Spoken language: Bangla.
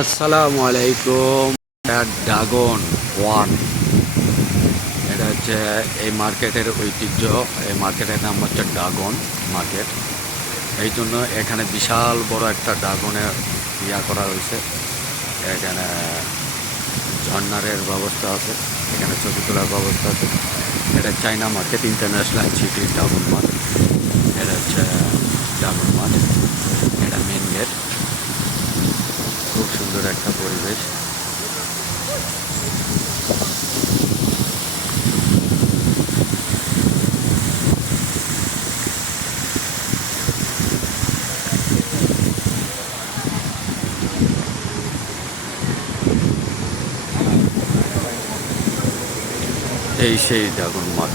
আসসালামু আলাইকুম। ড্রাগন ওয়ান, এটা হচ্ছে এই মার্কেটের ঐতিহ্য। এই মার্কেটের নাম হচ্ছে ড্রাগন মার্কেট। এই জন্য এখানে বিশাল বড় একটা ড্রাগনের করা হয়েছে। এখানে ঝর্নারের ব্যবস্থা আছে, এখানে ছবি তোলার ব্যবস্থা আছে। এটা China Market, International City Dragon Mart. এটা হচ্ছে ড্রাগন মার্ট, এটা মেন গেট। খুব সুন্দর একটা পরিবেশ। এই সেই ড্রাগন মাঠ।